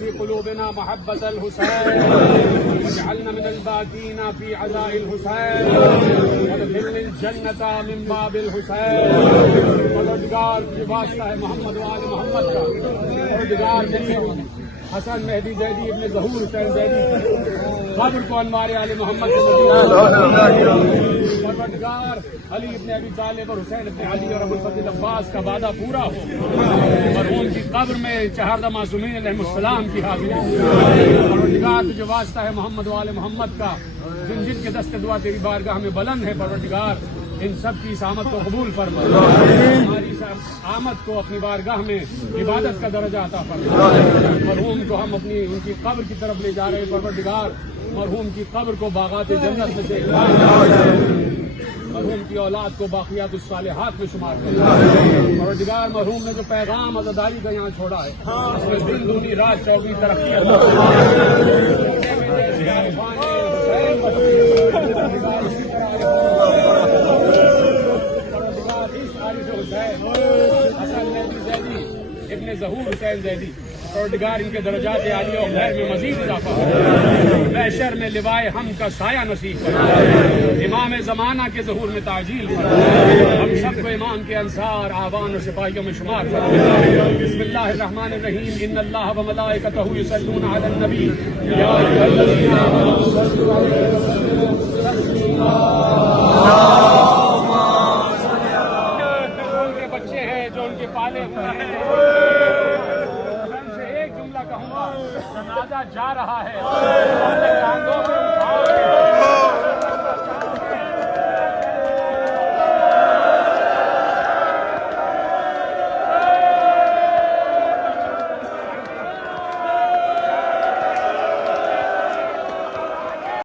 في قلوبنا محبة الحسين واجعلنا من الباكين في عزاء الحسين وادخلنا الجنة من باب الحسين. پروردگار کی واسطہ ہے محمد و آل محمد کا، پروردگار حسن مہدی زیدی ابن ظہور حسین زیدی قبر کو انوار آل محمد سے پروردگار علی ابن ابی طالب اور حسین ابن علی اور ابو الفضل عباس کا وعدہ پورا ہو، مرحوم کی قبر میں چہاردہ معصومین علیہ السلام کی حاضری ہو. پروردگار جو واسطہ ہے محمد و آل محمد کا، جن جن کے دست دعا تیری بارگاہ میں بلند ہے، پروردگار ان سب کی اس آمد کو قبول فرما، ہماری اس آمد کو اپنی بارگاہ میں عبادت کا درجہ عطا فرما. مرحوم کو ہم اپنی ان کی قبر کی طرف لے جا رہے ہیں، پروردگار مرحوم کی قبر کو باغات جنت میں سے مرحوم کی اولاد کو باقیات الصالحات میں شمار کرنا. پروردگار مرحوم نے جو پیغام عزاداری کا یہاں چھوڑا ہے، اس میں دن دنی رات چوبی ترقی ابن ظہور حسین زیدی، پروردگار ان کے درجات عالیہ و خیر میں مزید اضافہ ہو، محشر میں لوائے ہم کا سایہ نصیب فرما، امام زمانہ کے ظہور میں تعجیل فرما، ہم سب کو امام کے انصار آوان اور سپاہیوں میں شمار فرما. بسم اللہ الرحمن الرحیم. ان اللہ و ملائکتہ یصلون علی النبی یا ایھا الذین آمنوا صلوا علیہ وسلموا تسلیما. ان کے بچے ہیں جو ان کے پالے ہوئے ہیں، جنازہ جا رہا ہے، اپنے کاندھوں